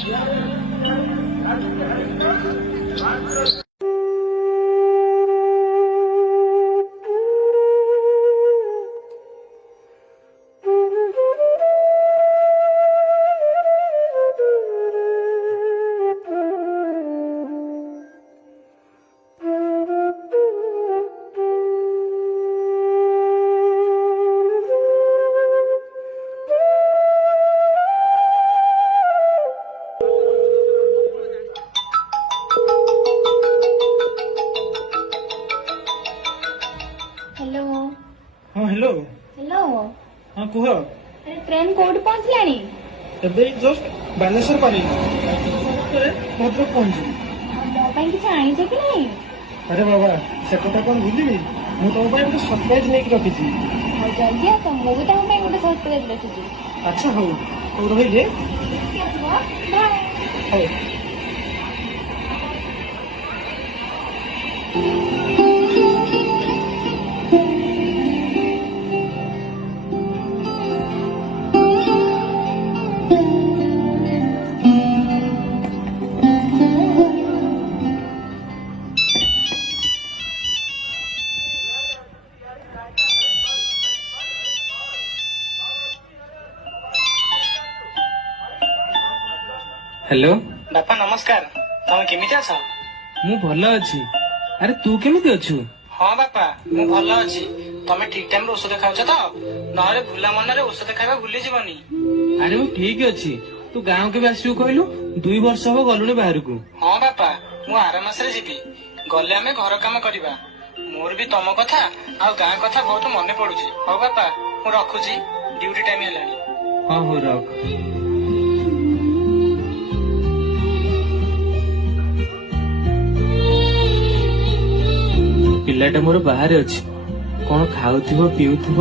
Hello. हाँ hello. Hello. हाँ कुह। अरे ट्रेन कोड पहुंचलानी? ଏବେ ଜଷ୍ଟ ବାଲେଶ୍ୱର ପାରିଲି ଭଦ୍ରକ ପହଞ୍ଚିଲି। ମୋ ପାଇଁ କିଛି ଆଣିଛ କି ନାହିଁ? ଆରେ ବାବା ସେ କଥା କଣ ଭୁଲିବି, ମୁଁ ତମ ପାଇଁ ଗୋଟେ ସରପ୍ରାଇଜ ନେଇକି ରଖିଛି। ଆଉ ଜଲ୍ଦି ଆସ, ମୁଁ ବି ତମ ପାଇଁ ଗୋଟେ ସରପ୍ରାଇଜ ରଖିଛି। ଆଚ୍ଛା ହଉ ହଉ ରହିଲେ। ହଉ। हेलो बापा नमस्कार। तमे केमिति अछ? ମୁଁ ଭଲ ଅଛି। ଆରେ ତୁ କେମିତି ଅଛୁ? हाँ बापा मु भल अछि। तमे ठीक टाइम रे औषध खाउछ त? नहले भूला मनरे औषध खाइबा भूली जीवनी। ଆରେ ମୁଁ ଠିକ ଅଛି। ତୁ ଗାଁ କେବେ ଆସିବୁ କହିଲୁ? 2 ବର୍ଷ ହବ ଗଲୁଣି ବାହାରକୁ। हाँ बापा मु आर मासरे जीवी। गले आमे घर काम करिबा। मोर भी तम कथा आ गां कथा बहुत मने पडुची। हो बापा मु रखुची, ड्यूटी टाइम हेलानी। हाँ हो रख। ପିଲାଟା ମୋର ବାହାରେ ଅଛି, କଣ ଖାଉଥିବ ପିଉଥିବ।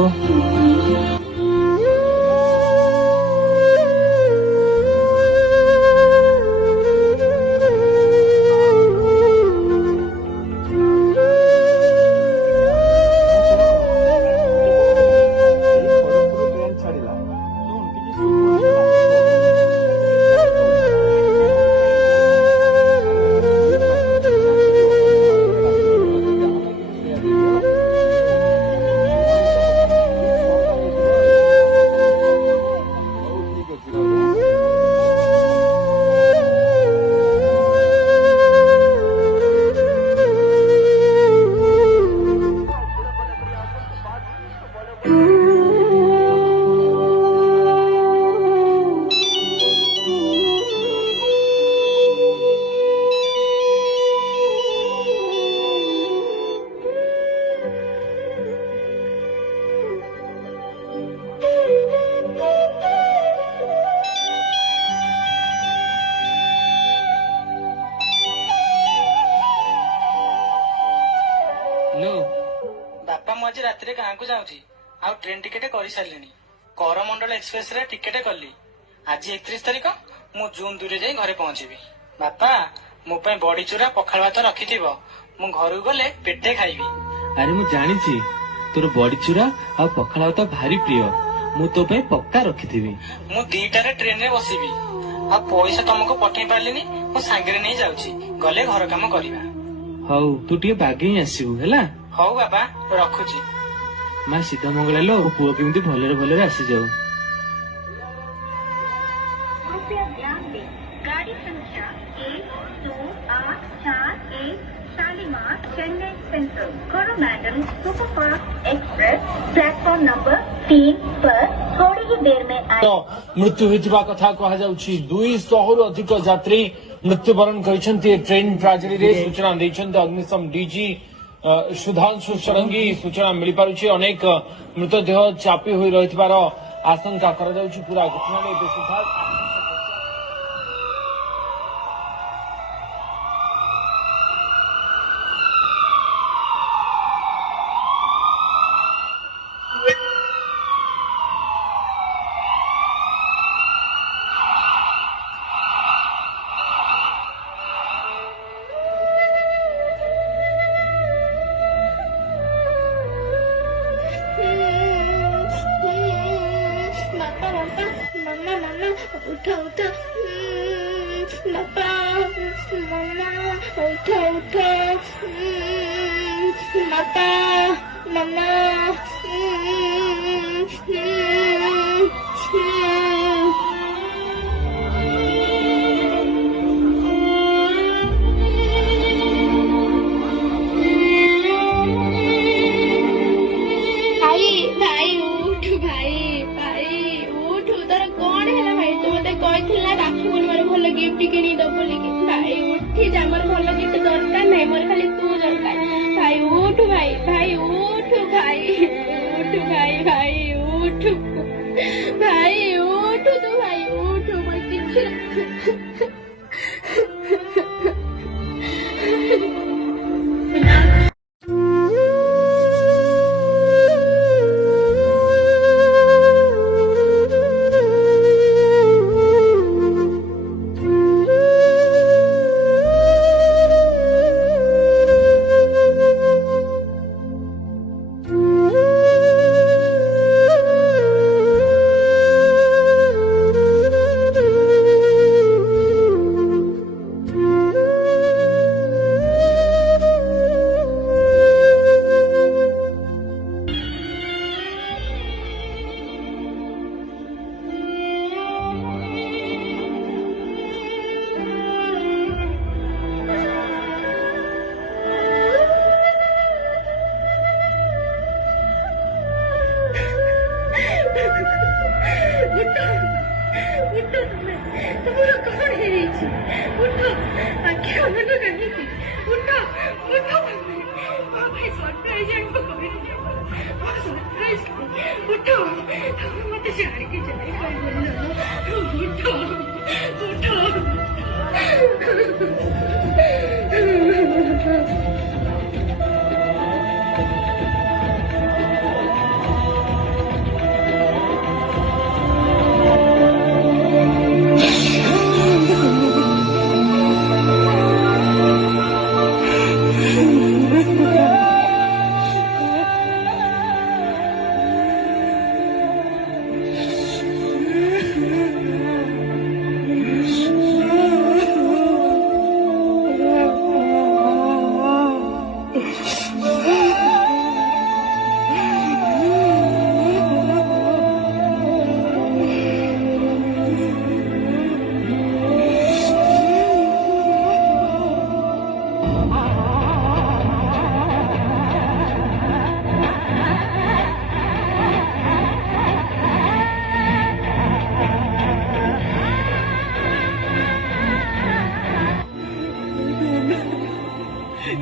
बापा मु आज राति गाँ को जाऊँगी। आ ट्रेन टिकेट कर सारे। करमंडल एक्सप्रेस रे टिकेट कली। आज 31 तारिख मु जून 2 रे जाई घरे पहुंचीबी। बापा मो ପାଇଁ बड़ी चूरा पखाल भात रखिथिबो। मु घर गले पेटे खाइबी। अरे मु जानिची तोर बड़ी चूरा आ पखाल भात भारी प्रिय। मु तो पे पक्का रखिथिबी। मु 2टारे ट्रेन रे बसीबी। आ पैसा तुमको पठेई पारलिनी, मु सांगरे नहीं जाउची। गले घर काम करिबा। हौ तू टिके बागेई आसीबू हैला। हौ बाबा रखुची। मां सीधा मंगला लो पुओ केमिति भलरे भलरे आसी जाऊ। कृपया ध्यान दें, गाड़ी संख्या 12841 Shalimar Chennai central Coromandel superfast express platform number 3 पर थोड़ी ही देर में आए। मृत्यु होता कथा कहुछि। 200 अधिक यात्री मृत्युवरण करछन्ति ट्रेन ट्राजेडी रे। सूचना दैछन्ति अग्निशम डीजी सुधांशु षडंगी। सूचना मिल पारुछि अनेक मृतदेह चापी होई रहितबार आशंका करा जाउछि। पूरा घटना रे सुधार बापा बापा मम्मा मम्मा उठो उठो। बापा मम्मा उठो उठो बापा मम्मा भाई भाई उठ भाई भाई उठ तार कौन है भाई तू मत कही राखी पूर्णिमार भल गिफ्ट किणी दब बोलिकी भाई उठी जा मोर भल गिफ्ट दरकार नहीं मोर खाली तू दरकार भाई उठ भाई भाई उठ भाई उठ भाई भाई उठ भाई उठ तो भाई उठ मोर किछ उठो तुम्हारा कौन है उठो आखिर मन कहीं उठो उठो भाई सरप्राइज हमको कभी सरप्राइज उठो मत छाड़ के चले उठो उठो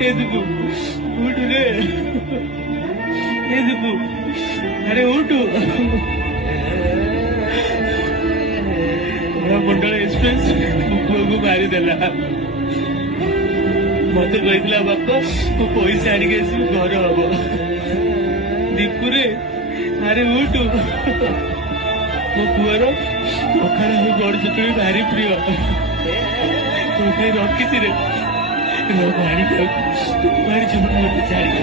ఎందుకు ఊటునే ఎందుకు అరే ఊటు ମୁଣ୍ଡଳ ଏକ୍ସପ୍ରେସ ପୁଅକୁ ମାରିଦେଲା ମତେ କହିଥିଲା ବାପା ମୁଁ ପଇସା ଆଣିକି ଆସିବି ଘର ହବ ଦୀପୁରେ ଆରେ ଉଠୁ ମୋ ପୁଅର ପଖାଳ ଆଉ ବଡ ଚଟଣି ଭାରି ପ୍ରିୟ ତୋ ପାଇଁ ରଖିଛି ରେ ପାଣି ପାଣି ଚୁଟି ମତେ ଛାଡ଼ି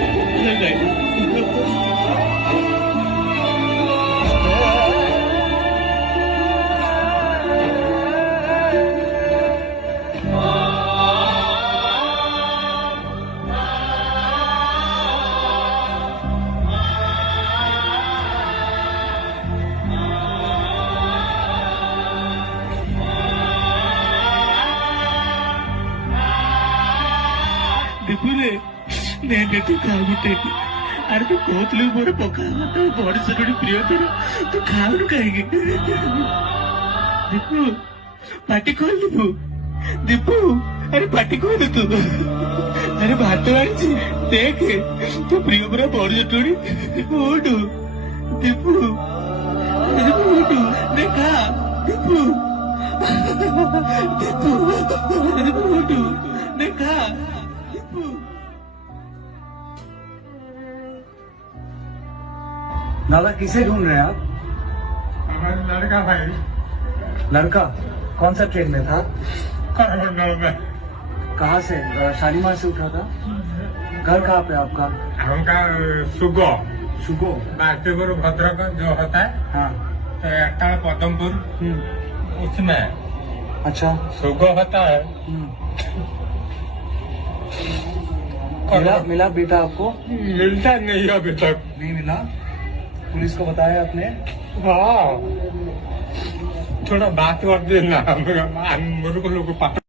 ଦୀପୁରେ ନେ ତୁ ଖା ଗୋଟେ ଆରେ ତୁ କହୁଥିଲୁ ମୋର ପଖାଳ ଭାତ ବଡ ଚଟଣି ପ୍ରିୟ ତୋର ତୁ ଖାଉନୁ କାହିଁକି ଦୀପୁ ପାଟି ଖୋଲ ଦୀପୁ ଆରେ ପାଟି ଖୋଲ ତୁ ଆରେ ଭାତ ଆଣିଛି ଦେଖେ ତୁ ପ୍ରିୟ ପୁରା ବଡ ଚଟଣି ଉଠୁ ଦୀପୁ ଉଠୁ ଦେଖା ଦୀପୁ ଦୀପୁ ଉଠୁ ଦେଖା नाला किसे ढूंढ रहे हैं आप? लड़का भाई। लड़का कौन सा ट्रेन में था? करमंडल में। कहाँ से? शालीमार से उठा था? घर कहाँ पे आपका? हमका सुगो शुगो बास्तीपुर भद्रक जो होता है हाँ तो एकता पदमपुर उसमें अच्छा। सुग होता है। मिला बेटा आपको? मिलता नहीं अभी तक। नहीं मिला? पुलिस को बताया आपने? हाँ, थोड़ा बात कर देना, मेरे को लोग पता।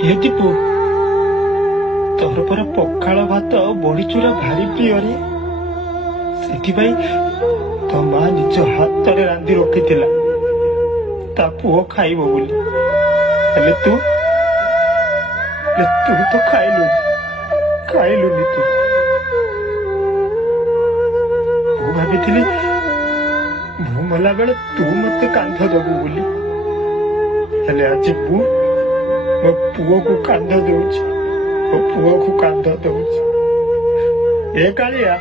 ଏ ଟିପୁ ତୋର ପରା ପଖାଳ ଭାତ ବଡ଼ିଚୁରା ଭାରି ପ୍ରିୟରେ ସେଥିପାଇଁ ତୋ ମା ନିଜ ହାତରେ ରାନ୍ଧି ରଖିଥିଲା ତା ପୁଅ ଖାଇବ ବୋଲି। ହେଲେ ତୁ ତ ଖାଇଲୁନି ତୁ। ମୁଁ ଭାବିଥିଲି ମୁଁ ମଲା ବେଳେ ତୁ ମତେ କାନ୍ଧ ଦବୁ ବୋଲି, ହେଲେ ଆଜି ମୁଁ ମୋ ପୁଅକୁ କାନ୍ଧ ଦଉଛି। ଏ କାଳିଆ